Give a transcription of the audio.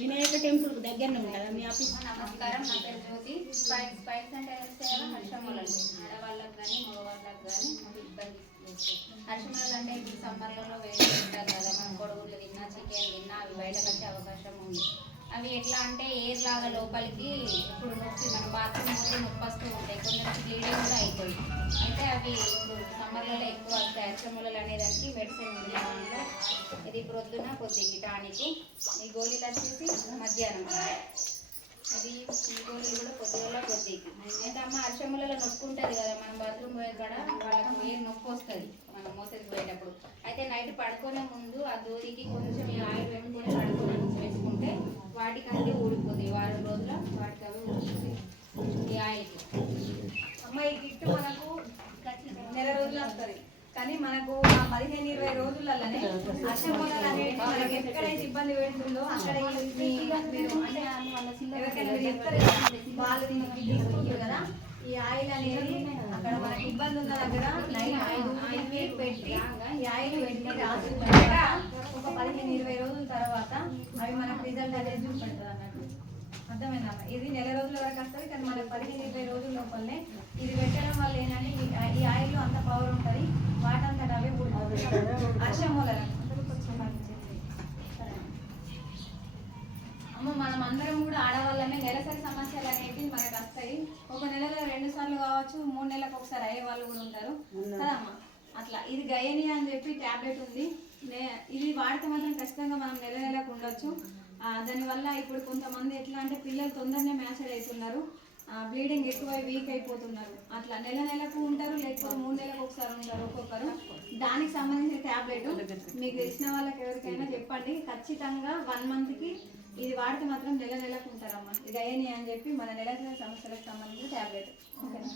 Vinayaka temple దగ్గరనే ఉంటుందా మీ office? నమస్కారం, నా పేరు జ్యోతి. స్పైక్స్ అంటే సేవ హర్షమూలలు ఆడవాళ్ళకి కానీ మగవాళ్ళకి కానీ మాకు ఇబ్బంది. హర్షమూలలు అంటే ఇప్పుడు సమ్మర్లలో వేడి ఉంటారు కదా, మనం గొడుగులు తిన్నా చికెన్ తిన్నా అవి బయటకు వచ్చే అవకాశం ఉంది. అవి ఎట్లా అంటే ఎయిర్ లాగా లోపలికి ఇప్పుడు నొప్పి మన బాత్రూమ్ ముందు నొప్పి వస్తూ ఉంటాయి, కొంచెం బ్లీడింగ్ కూడా అవుతుంది. అయితే అవి ఇప్పుడు సమ్మర్లలో ఎక్కువ వస్తాయి. హర్షమూలలు అనేదానికి మెడిసిన్ ఉంది దాంట్లో. ఇది ప్రొద్దున కొద్దిగా టానిక్, ఈ గోళీలు వచ్చేసి మధ్యాహ్నం, అది ఈ గోళీలు కూడా పొద్దుగల కొద్దిగా. అయితే అమ్మ హర్షమూలలో నొప్పి ఉంటుంది కదా, మనం బాత్రూమ్ పోయే కాడ వాళ్ళకి ఏ నొప్పి వస్తుంది మనం మోసేసి పోయేటప్పుడు. అయితే నైట్ పడుకునే ముందు ఆ దూరికి కొంచెం ఈ ఆయిల్ పెట్టుకొని పడుకునే వేసుకుంటే వాటికి అన్నీ ఊడిపోతాయి. వారం రోజుల వాటికి అవి ఊడిపోతాయి ఈ ఆయిల్. అమ్మ ఈ కిట్ మనకు నెల రోజులు వస్తుంది, కానీ మనకు ఆ 15-20 రోజులలోనే హర్షమూలలు అనేవి మనకి ఎక్కడైతే ఇబ్బంది పెడుతుందో అక్కడ మీరు అంటే ఎవరికైనా మీరు చెప్తారు కదా, వాళ్ళు తీసుకుంటారు కదా, ఈ ఆయిల్ అనేది అక్కడ మనకి ఇబ్బంది ఉన్న దగ్గర నైట్ పెట్టి ఈ ఆయిల్ పెట్టి రాసుకుంటాక ఒక 15-20 రోజుల తర్వాత అవి మనకు రిజల్ట్ అనేది చూపెడుతుంది అన్నట్టు. అర్థమైందమ్మా? ఇది నెల రోజుల వరకు వస్తుంది, కానీ మనకు 15-20 రోజుల లోపలనే ఇది పెట్టడం వల్ల ఏంటంటే ఈ ఆయిల్లో అంత పవర్ ఉంటుంది, వాటంతా అవే హర్షమూలలు. అమ్మ మనం అందరం కూడా ఆడవాళ్ళమే నెలసరి సమస్యలు అనేవి మనకు వస్తాయి. ఒక నెలలో 2 సార్లు కావచ్చు, 3 నెలలకు ఒకసారి అయ్యే వాళ్ళు కూడా ఉంటారు కదమ్మా. అట్లా ఇది గయనియా అని చెప్పి ట్యాబ్లెట్ ఉంది, ఇది వాడితే మాత్రం ఖచ్చితంగా మనం నెలకు ఉండొచ్చు. దానివల్ల ఇప్పుడు కొంతమంది ఎట్లా అంటే పిల్లలు తొందరనే మ్యాచర్ అవుతున్నారు, బ్లీడింగ్ ఎక్కువ వీక్ అయిపోతున్నారు. అట్లా నెలకు ఉంటారు, లేకపోతే 3 నెలలకు ఒకసారి ఉంటారు ఒక్కొక్కరు. దానికి సంబంధించిన ట్యాబ్లెట్ మీకు తెలిసిన వాళ్ళకి ఎవరికైనా చెప్పండి, ఖచ్చితంగా 1 మంత్కి ఇది వాడితే మాత్రం నెలకు ఉంటారమ్మా. ఇది అయ్యని అని చెప్పి మన నెలసరి సమస్యలకు సంబంధించిన ట్యాబ్లెట్. ఓకేనా?